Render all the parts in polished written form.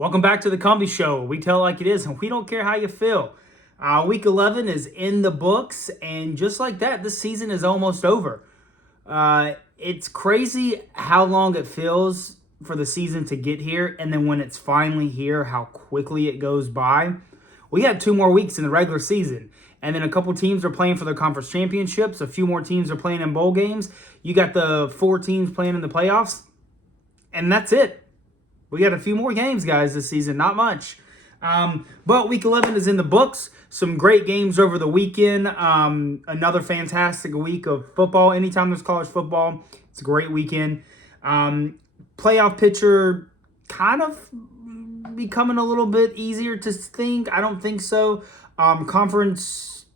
Welcome back to the Comby Show. We tell it like it is, and we don't care how you feel. Week 11 is in the books, and just like that, this season is almost over. It's crazy how long it feels for the season to get here, and then when it's finally here, how quickly it goes by. We got 2 more weeks in the regular season, and then a couple teams are playing for the conference championships. A few more teams are playing in bowl games. You got the 4 teams playing in the playoffs, and that's it. We got a few more games, guys, this season. Not much. But Week 11 is in the books. Some great games over the weekend. Another fantastic week of football. Anytime there's college football, it's a great weekend. Playoff picture kind of becoming a little bit easier to think. I don't think so. Conference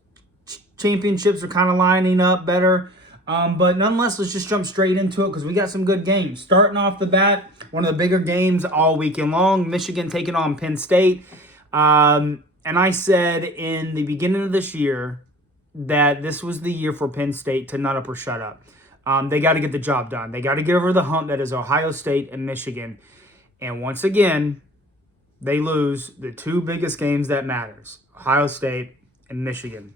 championships are kind of lining up better. But nonetheless, let's just jump straight into it because we got some good games. Starting off the bat, one of the bigger games all weekend long, Michigan taking on Penn State. And I said in the beginning of this year that this was the year for Penn State to nut up or shut up. They got to get the job done. They got to get over the hump that is Ohio State and Michigan. And once again, they lose the 2 biggest games that matters, Ohio State and Michigan.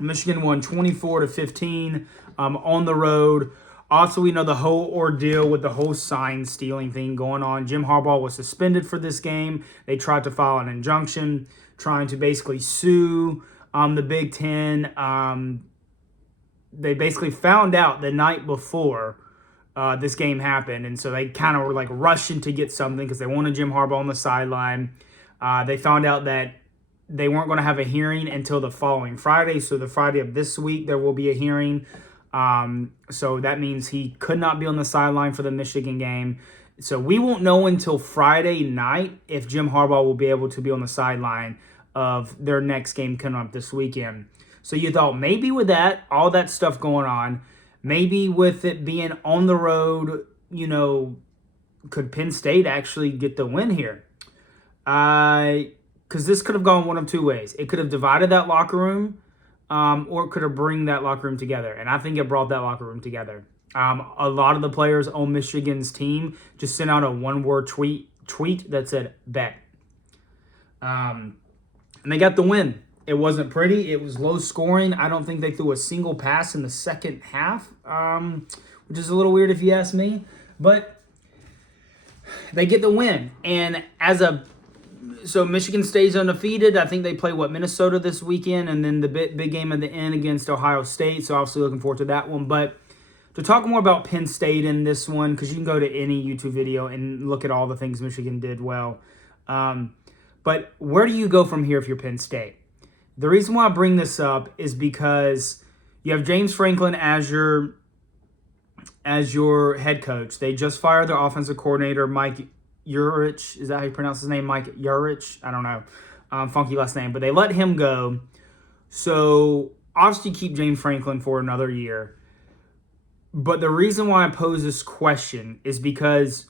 Michigan won 24-15 on the road. Also, we know the whole ordeal with the whole sign stealing thing going on. Jim Harbaugh was suspended for this game. They tried to file an injunction trying to basically sue the Big Ten. They basically found out the night before this game happened, and so they kind of were like rushing to get something because they wanted Jim Harbaugh on the sideline. They found out that they weren't going to have a hearing until the following Friday. So the Friday of this week, there will be a hearing. So that means he could not be on the sideline for the Michigan game. So we won't know until Friday night if Jim Harbaugh will be able to be on the sideline of their next game coming up this weekend. So you thought maybe with that, all that stuff going on, maybe with it being on the road, could Penn State actually get the win here? Because this could have gone one of 2 ways. It could have divided that locker room, or it could have bring that locker room together. And I think it brought that locker room together. A lot of the players on Michigan's team just sent out a one-word tweet that said, bet. And they got the win. It wasn't pretty. It was low scoring. I don't think they threw a single pass in the second half, which is a little weird if you ask me. But they get the win. And so Michigan stays undefeated. I think they play, Minnesota this weekend, and then the big game at the end against Ohio State. So obviously looking forward to that one. But to talk more about Penn State in this one, because you can go to any YouTube video and look at all the things Michigan did well. But where do you go from here if you're Penn State? The reason why I bring this up is because you have James Franklin as your head coach. They just fired their offensive coordinator, Mike Yurcich. Is that how you pronounce his name? Mike Yurcich? I don't know. Funky last name. But they let him go. So obviously keep James Franklin for another year. But the reason why I pose this question is because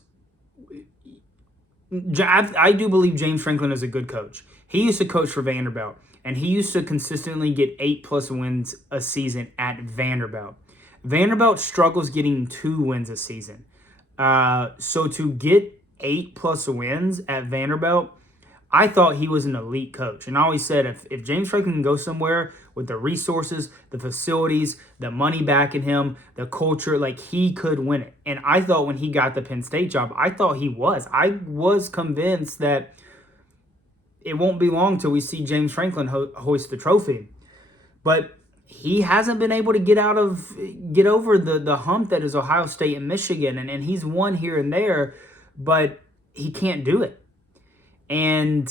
I do believe James Franklin is a good coach. He used to coach for Vanderbilt. And he used to consistently get 8+ wins a season at Vanderbilt. Vanderbilt struggles getting 2 wins a season. So to get 8+ wins at Vanderbilt, I thought he was an elite coach. And I always said if James Franklin can go somewhere with the resources, the facilities, the money backing him, the culture, he could win it. And I thought when he got the Penn State job, I thought he was. I was convinced that it won't be long till we see James Franklin hoist the trophy. But he hasn't been able to get over the hump that is Ohio State and Michigan. And he's won here and there, but he can't do it. And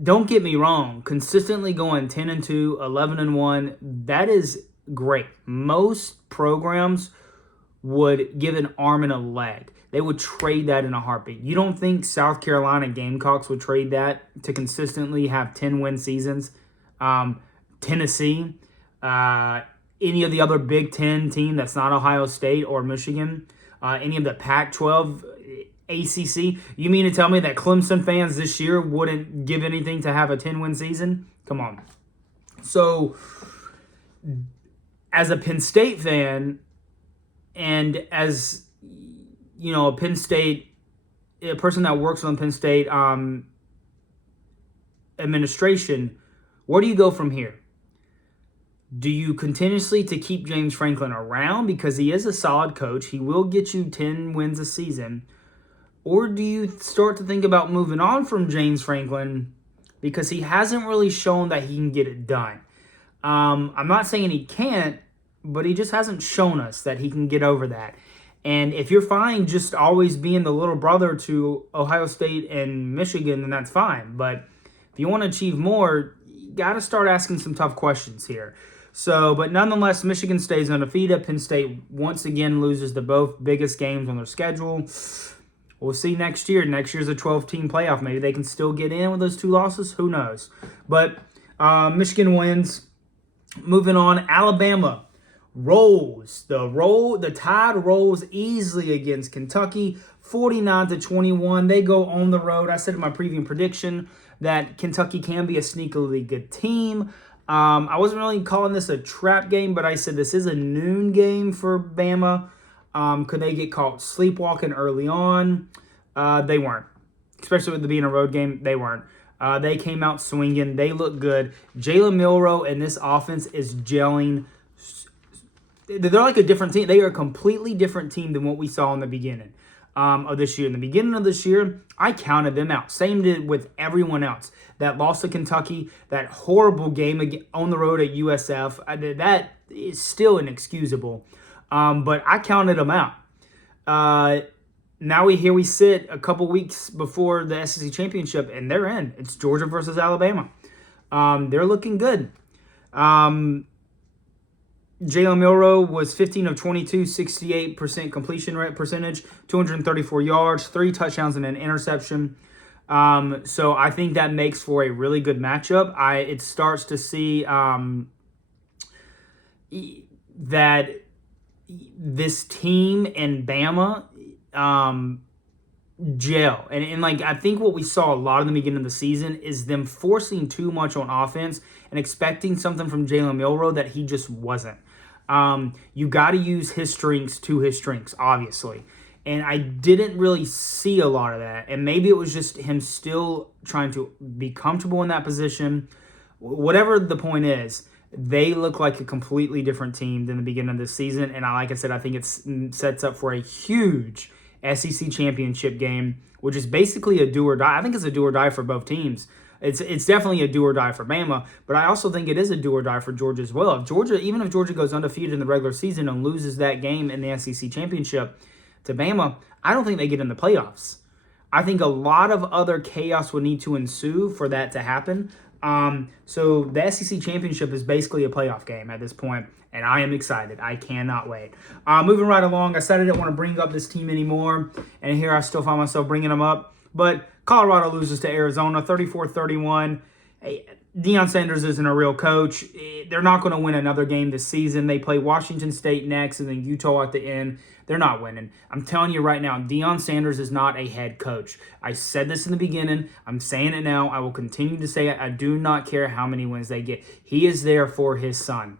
don't get me wrong, consistently going 10-2, 11-1, that is great. Most programs would give an arm and a leg. They would trade that in a heartbeat. You don't think South Carolina Gamecocks would trade that to consistently have 10-win seasons? Tennessee, any of the other Big Ten team that's not Ohio State or Michigan, any of the Pac-12, ACC. You mean to tell me that Clemson fans this year wouldn't give anything to have a 10-win season? Come on. So, as a Penn State fan, and as, you know, a Penn State a person that works on Penn State administration, where do you go from here? Do you continuously to keep James Franklin around because he is a solid coach? He will get you 10 wins a season. Or do you start to think about moving on from James Franklin because he hasn't really shown that he can get it done? I'm not saying he can't, but he just hasn't shown us that he can get over that. And if you're fine just always being the little brother to Ohio State and Michigan, then that's fine. But if you want to achieve more, you got to start asking some tough questions here. So, but nonetheless, Michigan stays undefeated. Penn State once again loses the both biggest games on their schedule. We'll see next year. Next year's a 12-team playoff. Maybe they can still get in with those 2 losses. Who knows? But Michigan wins. Moving on, Alabama rolls. The Tide rolls easily against Kentucky, 49-21. They go on the road. I said in my preview prediction that Kentucky can be a sneakily good team. I wasn't really calling this a trap game, but I said this is a noon game for Bama. Could they get caught sleepwalking early on? They weren't. Especially with it being a road game, they weren't. They came out swinging. They look good. Jalen Milroe and this offense is gelling. They're like a different team. They are a completely different team than what we saw in the beginning of this year. In the beginning of this year, I counted them out. Same did with everyone else. That loss to Kentucky, that horrible game on the road at USF, that is still inexcusable. But I counted them out. Now we sit a couple weeks before the SEC championship, and they're in. It's Georgia versus Alabama. They're looking good. Jalen Milroe was 15 of 22, 68% completion rate percentage, 234 yards, 3 touchdowns, and an interception. So I think that makes for a really good matchup. It starts to see that this team and Bama gel. And like I think what we saw a lot in the beginning of the season is them forcing too much on offense and expecting something from Jalen Milroe that he just wasn't. You got to use his strengths to his strengths, obviously. And I didn't really see a lot of that. And maybe it was just him still trying to be comfortable in that position. Whatever the point is, they look like a completely different team than the beginning of this season. And like I said, I think it sets up for a huge SEC championship game, which is basically a do or die. I think it's a do or die for both teams. It's definitely a do or die for Bama, but I also think it is a do or die for Georgia as well. Even if Georgia goes undefeated in the regular season and loses that game in the SEC championship to Bama, I don't think they get in the playoffs. I think a lot of other chaos would need to ensue for that to happen. So the SEC championship is basically a playoff game at this point, and I am excited. I cannot wait. Moving right along, I said I didn't want to bring up this team anymore, and here I still find myself bringing them up. But Colorado loses to Arizona, 34-31. Deion Sanders isn't a real coach. They're not going to win another game this season. They play Washington State next and then Utah at the end. They're not winning. I'm telling you right now, Deion Sanders is not a head coach. I said this in the beginning. I'm saying it now. I will continue to say it. I do not care how many wins they get. He is there for his son.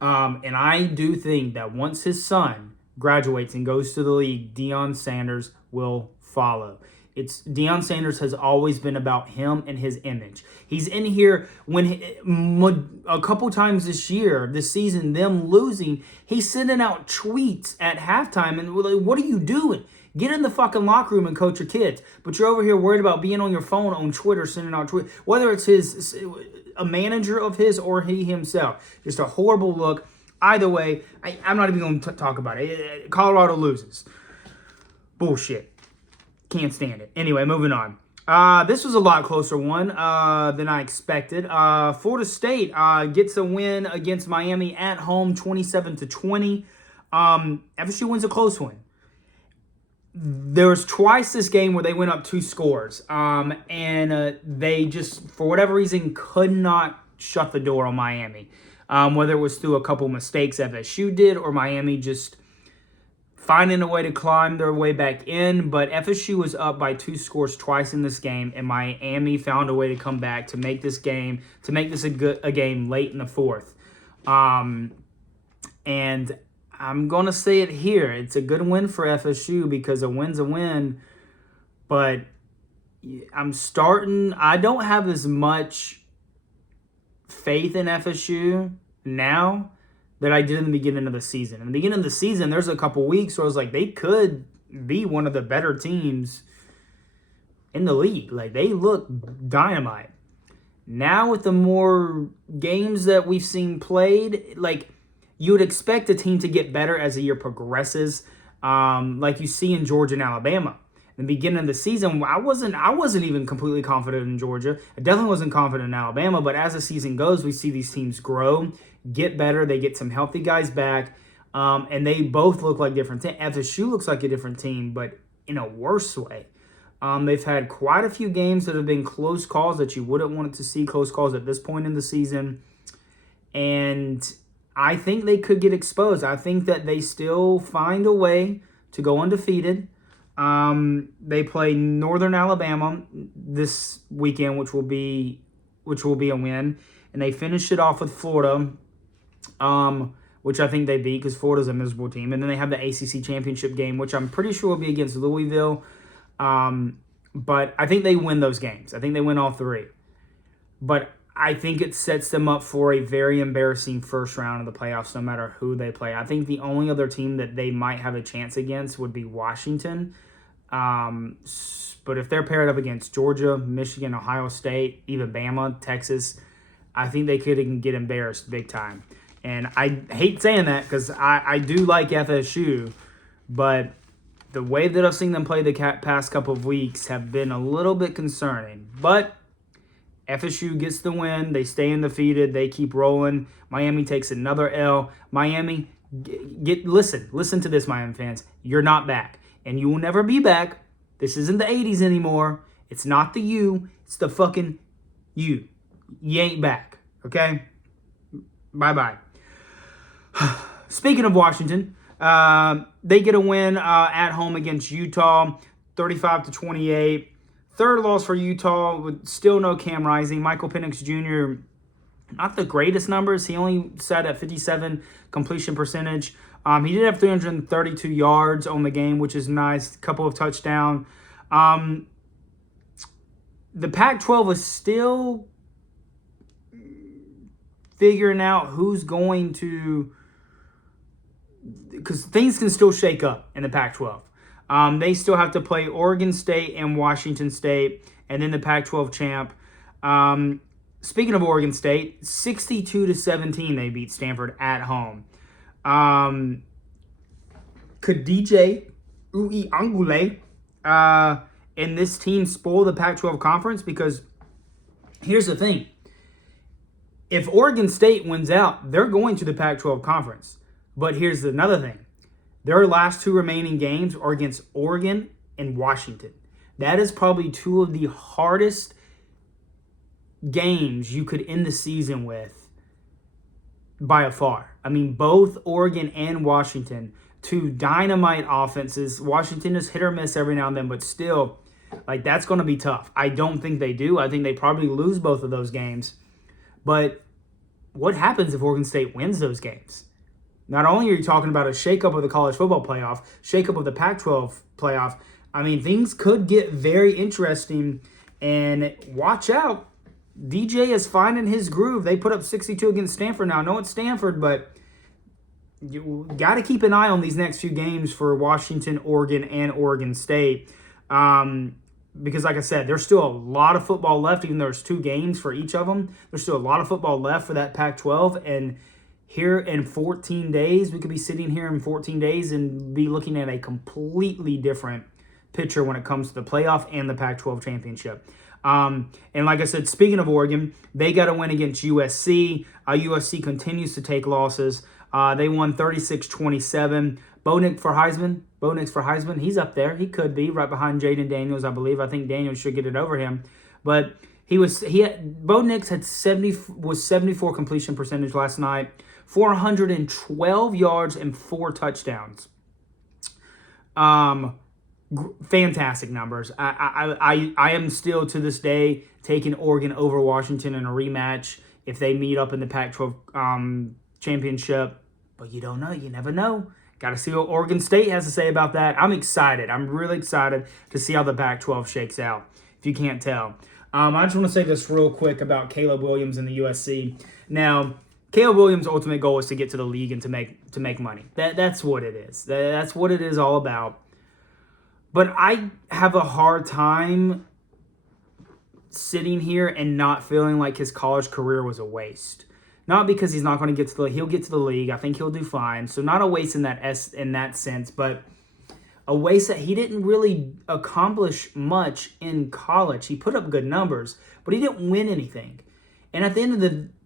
And I do think that once his son graduates and goes to the league, Deion Sanders will follow. Deion Sanders has always been about him and his image. He's in here a couple times this season, them losing, he's sending out tweets at halftime and we're like, what are you doing? Get in the fucking locker room and coach your kids. But you're over here worried about being on your phone on Twitter, sending out tweets, whether it's a manager of his or he himself. Just a horrible look. Either way, I'm not even going to talk about it. Colorado loses. Bullshit. Can't stand it. Anyway, moving on. This was a lot closer one than I expected. Florida State gets a win against Miami at home, 27-20. FSU wins a close one. There was twice this game where they went up 2 scores, and they just, for whatever reason, could not shut the door on Miami. Whether it was through a couple mistakes FSU did or Miami just finding a way to climb their way back in, but FSU was up by 2 scores twice in this game, and Miami found a way to come back to make this a game late in the fourth. And I'm going to say it here. It's a good win for FSU because a win's a win, But I don't have as much faith in FSU now that I did in the beginning of the season. In the beginning of the season, there's a couple weeks where I was like, they could be one of the better teams in the league. Like, they look dynamite. Now with the more games that we've seen played, like, you would expect a team to get better as the year progresses, like you see in Georgia and Alabama. In the beginning of the season, I wasn't even completely confident in Georgia. I definitely wasn't confident in Alabama, but as the season goes, we see these teams grow, get better. They get some healthy guys back, and they both look like different teams. FSU looks like a different team, but in a worse way. They've had quite a few games that have been close calls that you wouldn't want to see close calls at this point in the season, and I think they could get exposed. I think that they still find a way to go undefeated. They play Northern Alabama this weekend, which will be a win, and they finish it off with Florida, which I think they beat because Florida's a miserable team. And then they have the ACC championship game, which I'm pretty sure will be against Louisville. But I think they win those games. I think they win all three. But I think it sets them up for a very embarrassing first round of the playoffs, no matter who they play. I think the only other team that they might have a chance against would be Washington. But if they're paired up against Georgia, Michigan, Ohio State, even Bama, Texas, I think they could get embarrassed big time. And I hate saying that because I do like FSU, but the way that I've seen them play the past couple of weeks have been a little bit concerning. But FSU gets the win. They stay undefeated. They keep rolling. Miami takes another L. Miami, listen to this, Miami fans. You're not back. And you will never be back. This isn't the 80s anymore. It's not the you. It's the fucking you. You ain't back. Okay? Bye-bye. Speaking of Washington, they get a win at home against Utah, 35-28. Third loss for Utah with still no Cam Rising. Michael Penix Jr., not the greatest numbers. He only sat at 57 completion percentage. He did have 332 yards on the game, which is nice. A couple of touchdowns. The Pac-12 is still figuring out who's going to, because things can still shake up in the Pac-12. They still have to play Oregon State and Washington State, and then the Pac-12 champ. Speaking of Oregon State, 62-17 they beat Stanford at home. Could DJ Uiagalelei and this team spoil the Pac-12 conference? Because here's the thing. If Oregon State wins out, they're going to the Pac-12 conference. But here's another thing. Their last two remaining games are against Oregon and Washington. That is probably two of the hardest games you could end the season with by far. I mean, both Oregon and Washington, two dynamite offenses. Washington is hit or miss every now and then, but still, like, that's going to be tough. I don't think they do. I think they probably lose both of those games. But what happens if Oregon State wins those games? Not only are you talking about a shakeup of the college football playoff, shakeup of the Pac-12 playoff, I mean, things could get very interesting. And watch out. DJ is finding his groove. They put up 62 against Stanford now. I know it's Stanford, but you got to keep an eye on these next few games for Washington, Oregon, and Oregon State. Because like I said, there's still a lot of football left, even though there's two games for each of them. There's still a lot of football left for that Pac-12. And here in 14 days, we could be sitting here in 14 days and be looking at a completely different picture when it comes to the playoff and the Pac-12 championship. And like I said, speaking of Oregon, they got a win against USC. USC continues to take losses. They won 36-27. Bo Nix for Heisman, he's up there. He could be right behind Jaden Daniels, I believe. I think Daniels should get it over him. But Bo Nix had 74 completion percentage last night, 412 yards and 4 touchdowns. Fantastic numbers. I am still to this day taking Oregon over Washington in a rematch if they meet up in the Pac-12 championship. But you don't know. You never know. Got to see what Oregon State has to say about that. I'm excited. I'm really excited to see how the Pac-12 shakes out, if you can't tell. I just want to say this real quick about Caleb Williams and the USC. Now, Caleb Williams' ultimate goal is to get to the league and to make money. That's what it is. That's what it is all about. But I have a hard time sitting here and not feeling like his college career was a waste. Not because he's not going to get to the league. He'll get to the league. I think he'll do fine. So not a waste in that sense, but a waste that he didn't really accomplish much in college. He put up good numbers, but he didn't win anything. And at the end of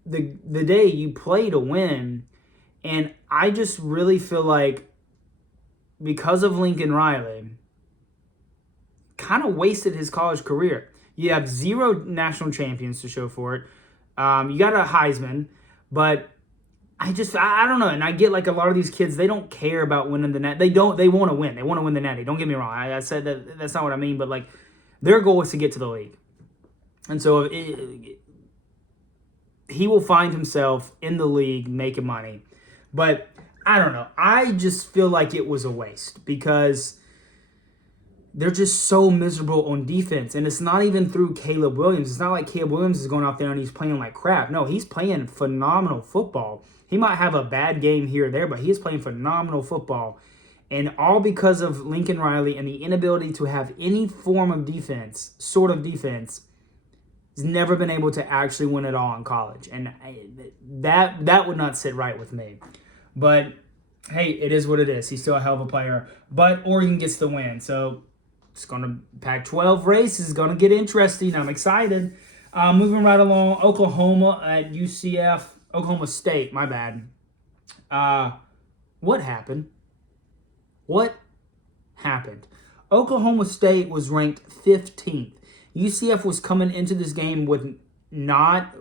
the day, you play to win. And I just really feel like because of Lincoln Riley, kind of wasted his college career. You have 0 national champions to show for it. You got a Heisman, but I don't know. And I get like a lot of these kids, they don't care about winning the net. They want to win. They want to win the Natty. Don't get me wrong. I said that's not what I mean, but like their goal is to get to the league. And so he will find himself in the league making money. But I don't know. I just feel like it was a waste because they're just so miserable on defense. And it's not even through Caleb Williams. It's not like Caleb Williams is going out there and he's playing like crap. No, he's playing phenomenal football. He might have a bad game here or there, but he's playing phenomenal football. And all because of Lincoln Riley and the inability to have any form of defense, sort of defense. He's never been able to actually win it all in college. And that would not sit right with me. But, hey, it is what it is. He's still a hell of a player. But Oregon gets the win. So it's going to Pac-12 race is going to get interesting. I'm excited. Moving right along, Oklahoma at UCF. Oklahoma State, my bad. What happened? What happened? Oklahoma State was ranked 15th. UCF was coming into this game with not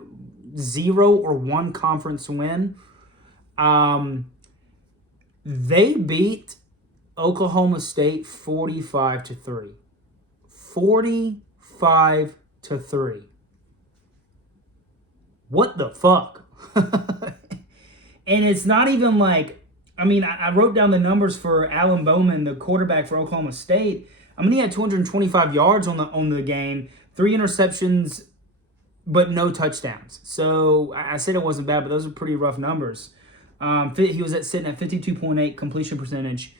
0 or 1 conference win. They beat Oklahoma State 45-3. 45-3. What the fuck? And it's not even like, I mean, I wrote down the numbers for Alan Bowman, the quarterback for Oklahoma State. I mean, he had 225 yards on the game, 3 interceptions, but no touchdowns. So I said it wasn't bad, but those are pretty rough numbers. He was sitting at 52.8 completion percentage.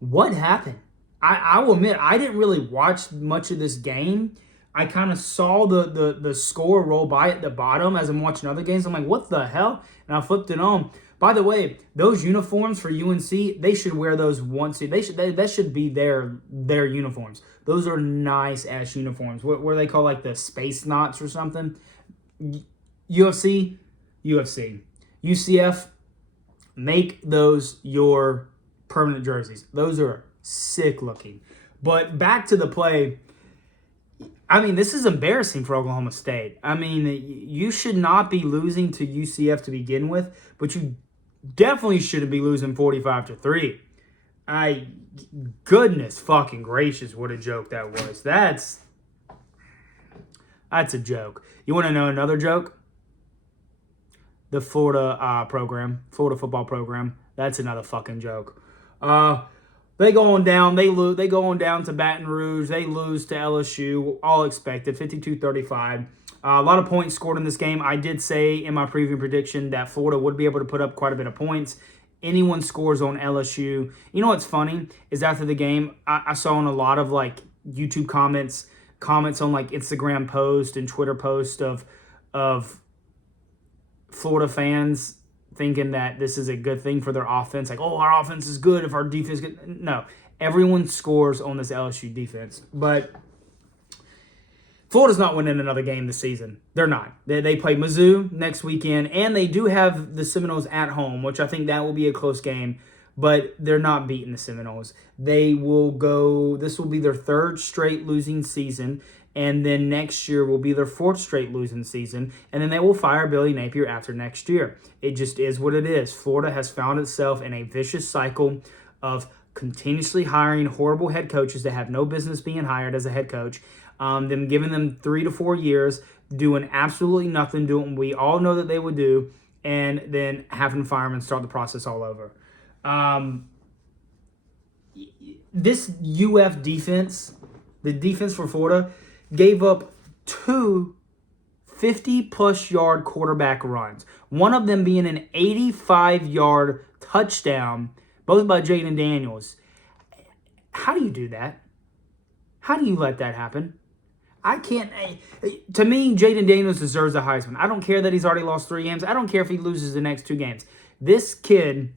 What happened? I will admit, I didn't really watch much of this game. I kind of saw the score roll by at the bottom as I'm watching other games. I'm like, what the hell? And I flipped it on. By the way, those uniforms for UNC, they should wear those once. That should be their uniforms. Those are nice ass uniforms. What they call like the space knots or something. UFC, UCF, make those your permanent jerseys. Those are sick looking. But back to the play. I mean, this is embarrassing for Oklahoma State. I mean, you should not be losing to UCF to begin with, but you definitely shouldn't be losing 45-3. Goodness fucking gracious, what a joke that was. That's a joke. You want to know another joke? The Florida football program. That's another fucking joke. They go on down. They lose. They go on down to Baton Rouge. They lose to LSU. All expected. 52-35. A lot of points scored in this game. I did say in my preview prediction that Florida would be able to put up quite a bit of points. Anyone scores on LSU. You know what's funny is after the game, I saw in a lot of like YouTube comments on like Instagram posts and Twitter posts of Florida fans thinking that this is a good thing for their offense. Like, oh, our offense is good if our defense is good. No, everyone scores on this LSU defense. But Florida's not winning another game this season. They're not. They play Mizzou next weekend, and they do have the Seminoles at home, which I think that will be a close game. But they're not beating the Seminoles. They will go, this will be their 3rd straight losing season. And then next year will be their 4th straight losing season. And then they will fire Billy Napier after next year. It just is what it is. Florida has found itself in a vicious cycle of continuously hiring horrible head coaches that have no business being hired as a head coach. Them giving them 3 to 4 years, doing absolutely nothing, doing what we all know that they would do, and then having to fire them and start the process all over. this UF defense, the defense for Florida, gave up 2 50-plus yard quarterback runs. One of them being an 85-yard touchdown, both by Jayden Daniels. How do you do that? How do you let that happen? I can't. To me, Jayden Daniels deserves a Heisman. I don't care that he's already lost 3 games. I don't care if he loses the next 2 games. This kid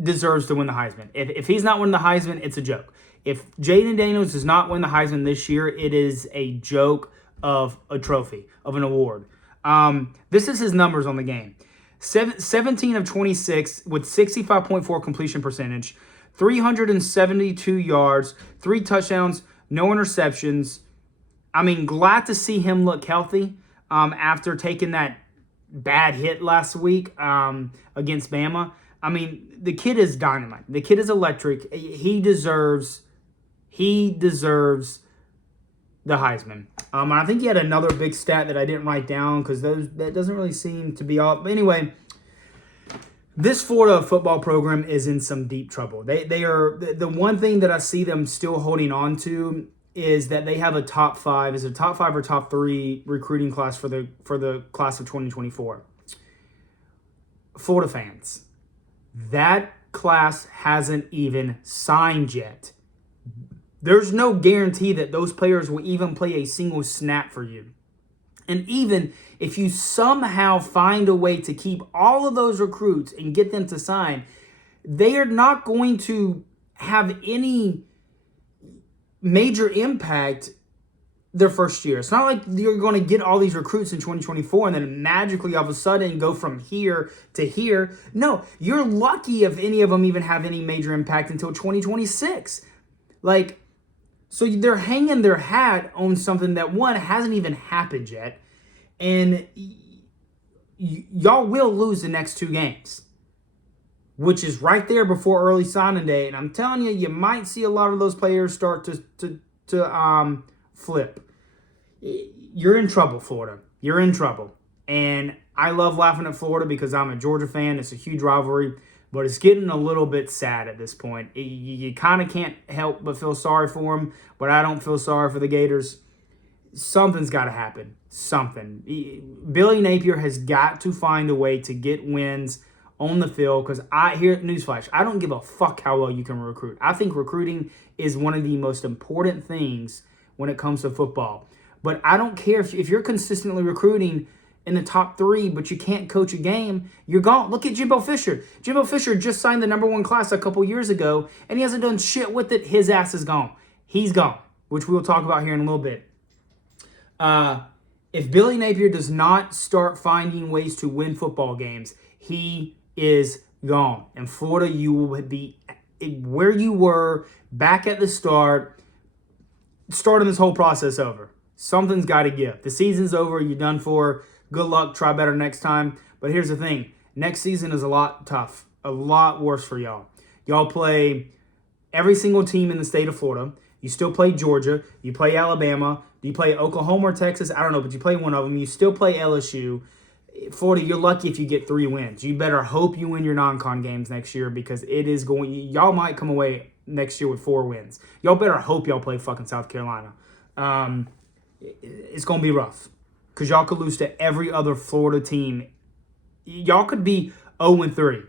deserves to win the Heisman. If he's not winning the Heisman, it's a joke. If Jayden Daniels does not win the Heisman this year, it is a joke of a trophy, of an award. This is his numbers on the game. 17 of 26 with 65.4 completion percentage, 372 yards, 3 touchdowns, no interceptions. I mean, glad to see him look healthy after taking that bad hit last week against Bama. I mean, the kid is dynamite. The kid is electric. He deserves the Heisman. I think he had another big stat that I didn't write down because that doesn't really seem to be all. But anyway, this Florida football program is in some deep trouble. They are the one thing that I see them still holding on to is that they have a top 5 or top 3 recruiting class for the class of 2024. Florida fans, that class hasn't even signed yet. There's no guarantee that those players will even play a single snap for you. And even if you somehow find a way to keep all of those recruits and get them to sign, they are not going to have any major impact their first year. It's not like you're going to get all these recruits in 2024 and then magically all of a sudden go from here to here. No, you're lucky if any of them even have any major impact until 2026. So they're hanging their hat on something that, one, hasn't even happened yet. And y'all will lose the next 2 games, which is right there before early signing day. And I'm telling you, you might see a lot of those players start to flip. You're in trouble, Florida. You're in trouble. And I love laughing at Florida because I'm a Georgia fan. It's a huge rivalry. But it's getting a little bit sad at this point. You kind of can't help but feel sorry for them, but I don't feel sorry for the Gators. Something's got to happen. Something. Billy Napier has got to find a way to get wins on the field because newsflash, I don't give a fuck how well you can recruit. I think recruiting is one of the most important things when it comes to football. But I don't care if you're consistently recruiting in the top 3, but you can't coach a game, you're gone. Look at Jimbo Fisher. Jimbo Fisher just signed the #1 class a couple years ago, and he hasn't done shit with it. His ass is gone. He's gone, which we'll talk about here in a little bit. If Billy Napier does not start finding ways to win football games, he is gone. And Florida, you will be where you were back at the starting this whole process over. Something's got to give. The season's over. You're done for. Good luck. Try better next time. But here's the thing. Next season is a lot tough. A lot worse for y'all. Y'all play every single team in the state of Florida. You still play Georgia. You play Alabama. Do you play Oklahoma or Texas? I don't know, but you play one of them. You still play LSU. Florida, you're lucky if you get 3 wins. You better hope you win your non-con games next year because y'all might come away next year with 4 wins. Y'all better hope y'all play fucking South Carolina. It's going to be rough. Because y'all could lose to every other Florida team. Y'all could be 0-3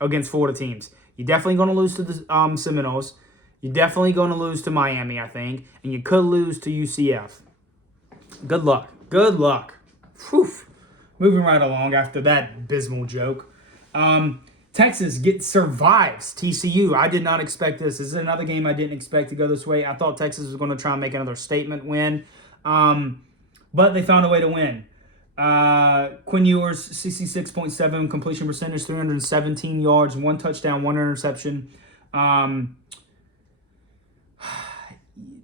against Florida teams. You're definitely going to lose to the Seminoles. You're definitely going to lose to Miami, I think. And you could lose to UCF. Good luck. Good luck. Whew. Moving right along after that abysmal joke. Texas survives TCU. I did not expect this. This is another game I didn't expect to go this way. I thought Texas was going to try and make another statement win. But they found a way to win. Quinn Ewers, 66.7 completion percentage, 317 yards, 1 touchdown, 1 interception.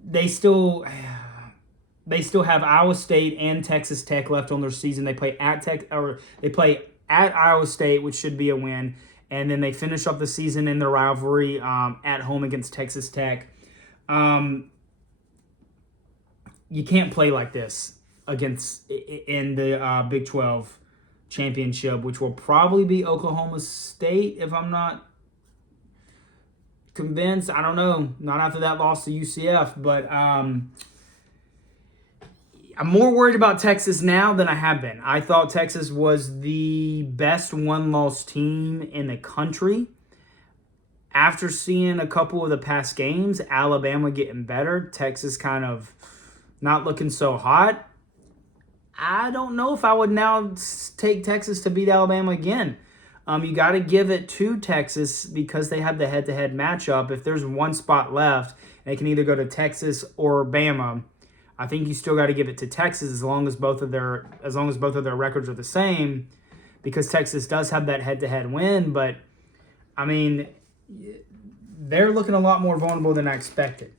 They still have Iowa State and Texas Tech left on their season. They play at Iowa State, which should be a win, and then they finish up the season in their rivalry at home against Texas Tech. You can't play like this in the Big 12 championship, which will probably be Oklahoma State, if I'm not convinced. I don't know. Not after that loss to UCF, but I'm more worried about Texas now than I have been. I thought Texas was the best one-loss team in the country. After seeing a couple of the past games, Alabama getting better, Texas kind of not looking so hot, I don't know if I would now take Texas to beat Alabama again. You got to give it to Texas because they have the head-to-head matchup. If there's one spot left, they can either go to Texas or Bama. I think you still got to give it to Texas as long as both of their records are the same, because Texas does have that head-to-head win. But I mean, they're looking a lot more vulnerable than I expected.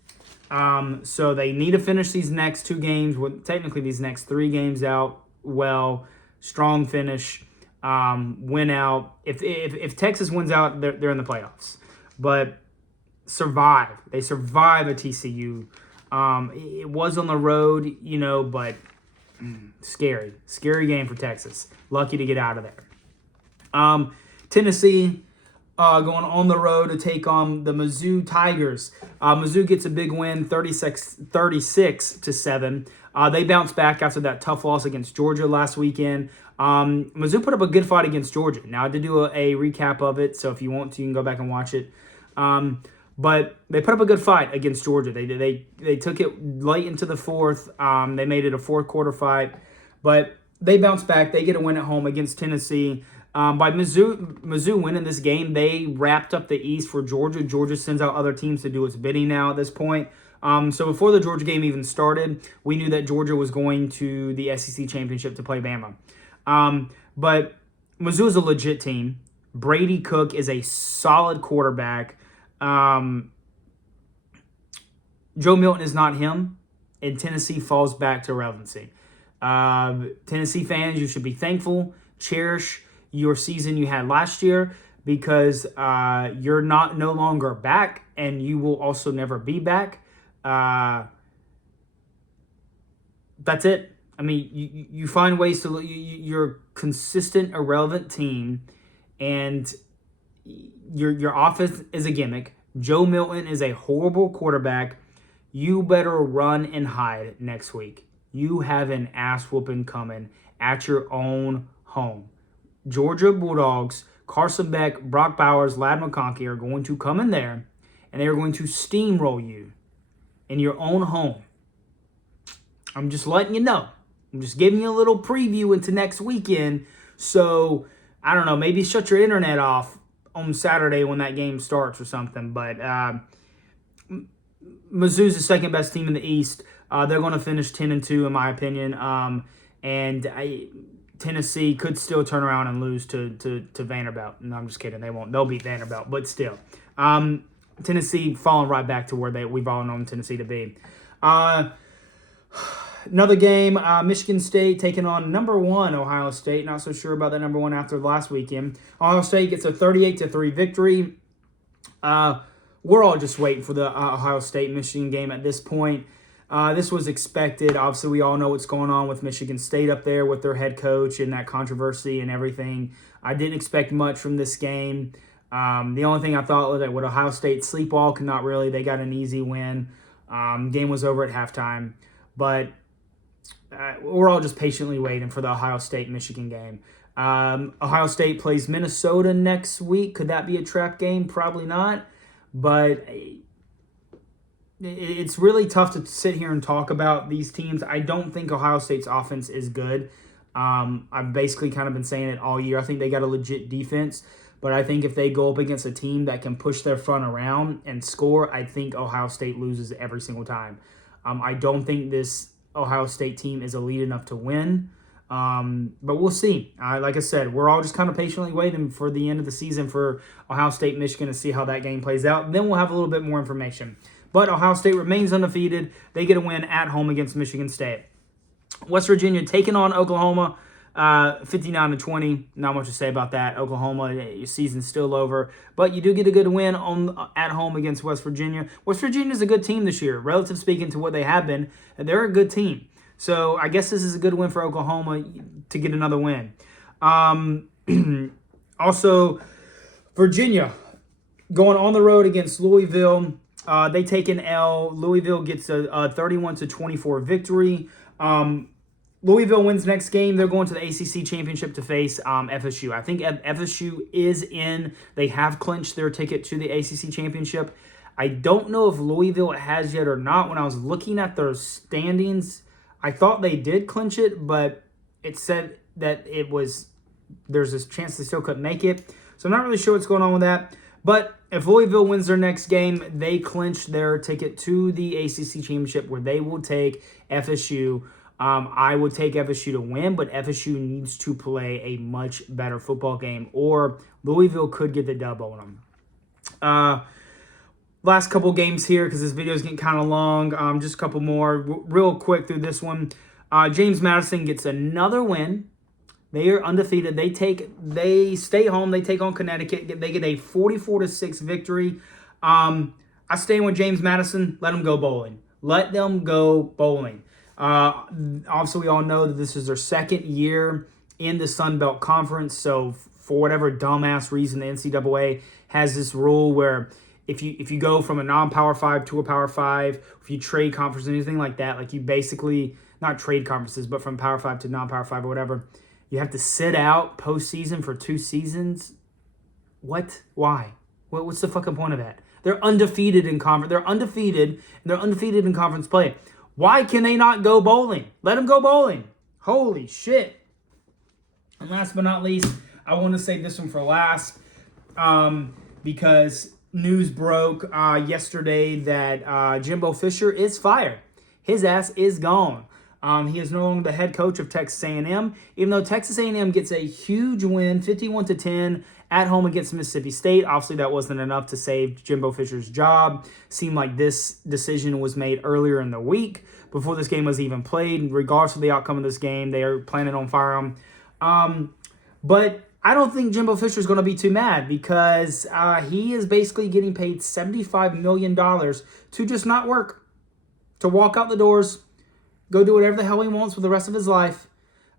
So they need to finish these next 2 games, with technically these next 3 games out well, strong finish, win out. If Texas wins out, they're in the playoffs. But survive. They survive a TCU. It was on the road, but scary game for Texas. Lucky to get out of there. Tennessee. Going on the road to take on the Mizzou Tigers. Mizzou gets a big win, 36-7. They bounced back after that tough loss against Georgia last weekend. Mizzou put up a good fight against Georgia. Now, I did do a recap of it, so if you want to, you can go back and watch it. But they put up a good fight against Georgia. They took it late into the fourth. They made it a fourth-quarter fight. But they bounced back. They get a win at home against Tennessee. By Mizzou winning this game, they wrapped up the East for Georgia. Georgia sends out other teams to do its bidding now at this point. So before the Georgia game even started, we knew that Georgia was going to the SEC Championship to play Bama. But Mizzou is a legit team. Brady Cook is a solid quarterback. Joe Milton is not him, and Tennessee falls back to relevancy. Tennessee fans, you should be thankful, cherish your season you had last year, because you're no longer back, and you will also never be back. That's it. I mean, you find ways to you're a consistent, irrelevant team, and your offense is a gimmick. Joe Milton is a horrible quarterback. You better run and hide next week. You have an ass whooping coming at your own home. Georgia Bulldogs, Carson Beck, Brock Bowers, Ladd McConkey are going to come in there, and they are going to steamroll you in your own home. I'm just letting you know. I'm just giving you a little preview into next weekend. So, I don't know, maybe shut your internet off on Saturday when that game starts or something. But Mizzou's the second best team in the East. They're going to finish 10-2 in my opinion. Tennessee could still turn around and lose to Vanderbilt. No, I'm just kidding. They won't. They'll beat Vanderbilt, but still. Tennessee falling right back to where we've all known Tennessee to be. Another game, Michigan State taking on number 1 Ohio State. Not so sure about that number 1 after last weekend. Ohio State gets a 38-3 victory. We're all just waiting for the Ohio State-Michigan game at this point. This was expected. Obviously, we all know what's going on with Michigan State up there with their head coach and that controversy and everything. I didn't expect much from this game. The only thing I thought was that would Ohio State sleepwalk? Not really. They got an easy win. Game was over at halftime. But we're all just patiently waiting for the Ohio State-Michigan game. Ohio State plays Minnesota next week. Could that be a trap game? Probably not. But it's really tough to sit here and talk about these teams. I don't think Ohio State's offense is good. I've basically kind of been saying it all year. I think they got a legit defense. But I think if they go up against a team that can push their front around and score, I think Ohio State loses every single time. I don't think this Ohio State team is elite enough to win. But we'll see. Like I said, we're all just kind of patiently waiting for the end of the season for Ohio State, Michigan to see how that game plays out. Then we'll have a little bit more information. But Ohio State remains undefeated. They get a win at home against Michigan State. West Virginia taking on Oklahoma, 59-20. Not much to say about that. Oklahoma, your season's still over. But you do get a good win at home against West Virginia. West Virginia's a good team this year, relative speaking to what they have been. They're a good team. So I guess this is a good win for Oklahoma to get another win. Also, Virginia. Going on the road against Louisville, they take an L. Louisville gets a 31-24 victory. Louisville wins next game. They're going to the ACC championship to face FSU. I think FSU is in. They have clinched their ticket to the ACC championship. I don't know if Louisville has yet or not. When I was looking at their standings, I thought they did clinch it, but it said that there's a chance they still couldn't make it. So I'm not really sure what's going on with that. But if Louisville wins their next game, they clinch their ticket to the ACC championship where they will take FSU. I would take FSU to win, but FSU needs to play a much better football game, or Louisville could get the dub on them. Last couple games here, because this video is getting kind of long. Just a couple more real quick through this one. James Madison gets another win. They are undefeated. They stay home. They take on Connecticut. They get a 44-6 victory. I stay with James Madison. Let them go bowling. Let them go bowling. Obviously, we all know that this is their second year in the Sun Belt Conference. So for whatever dumbass reason, the NCAA has this rule where if you go from a non-Power 5 to a Power 5, if you trade conferences, anything like that, like you basically, not trade conferences, but from Power 5 to non-Power 5 or whatever, you have to sit out postseason for 2 seasons. What? Why? What's the fucking point of that? They're undefeated in conference. They're undefeated, and they're undefeated in conference play. Why can they not go bowling? Let them go bowling. Holy shit. And last but not least, I want to save this one for last because news broke yesterday that Jimbo Fisher is fired. His ass is gone. He is no longer the head coach of Texas A&M, even though Texas A&M gets a huge win, 51-10, at home against Mississippi State. Obviously, that wasn't enough to save Jimbo Fisher's job. Seemed like this decision was made earlier in the week, before this game was even played. Regardless of the outcome of this game, they are planning on firing him. But I don't think Jimbo Fisher is going to be too mad, because he is basically getting paid $75 million to just not work, to walk out the doors, go do whatever the hell he wants for the rest of his life.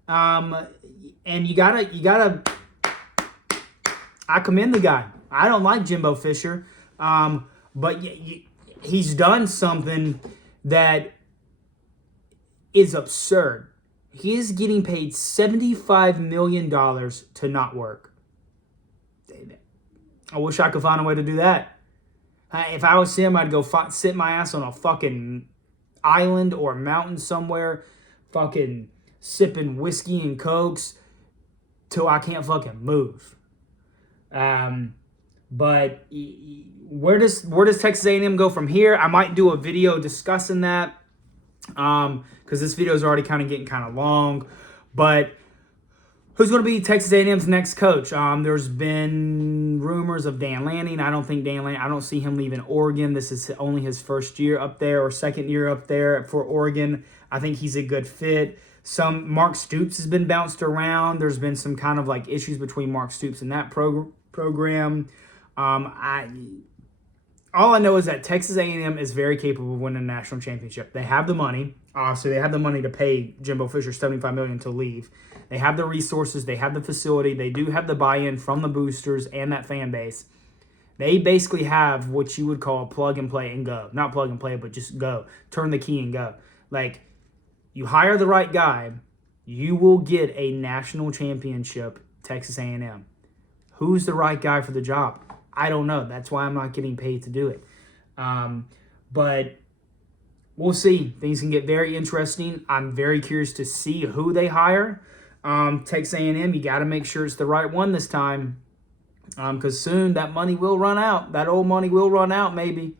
And you gotta, I commend the guy. I don't like Jimbo Fisher, but he's done something that is absurd. He is getting paid $75 million to not work. I wish I could find a way to do that. If I was him, I'd go sit my ass on a fucking island or mountain somewhere, fucking sipping whiskey and cokes till I can't fucking move. But where does Texas A&M go from here? I might do a video discussing that, because this video is already kind of getting kind of long. But who's going to be Texas A&M's next coach? There's been rumors of Dan Lanning. I don't see him leaving Oregon. This is only his first year up there, or second year up there for Oregon. I think he's a good fit. Mark Stoops has been bounced around. There's been some kind of like issues between Mark Stoops and that program. All I know is that Texas A&M is very capable of winning a national championship. They have the money. So they have the money to pay Jimbo Fisher $75 million to leave. They have the resources. They have the facility. They do have the buy-in from the boosters and that fan base. They basically have what you would call plug and play and go. Not plug and play, but just go. Turn the key and go. Like, you hire the right guy, you will get a national championship, Texas A&M. Who's the right guy for the job? I don't know. That's why I'm not getting paid to do it. But we'll see. Things can get very interesting. I'm very curious to see who they hire. Texas A&M, you got to make sure it's the right one this time, because soon that money will run out. That old money will run out, maybe.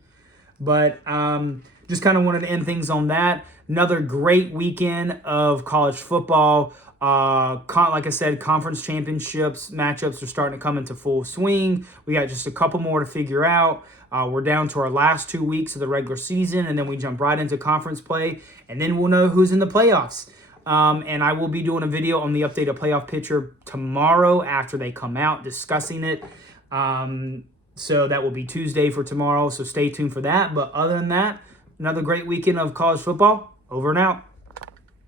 But just kind of wanted to end things on that. Another great weekend of college football. Like I said, conference championships matchups are starting to come into full swing. We got just a couple more to figure out. We're down to our last 2 weeks of the regular season, and then we jump right into conference play, and then we'll know who's in the playoffs. And I will be doing a video on the updated playoff picture tomorrow after they come out, discussing it. So that will be Tuesday for tomorrow, so stay tuned for that. But other than that, another great weekend of college football. Over and out.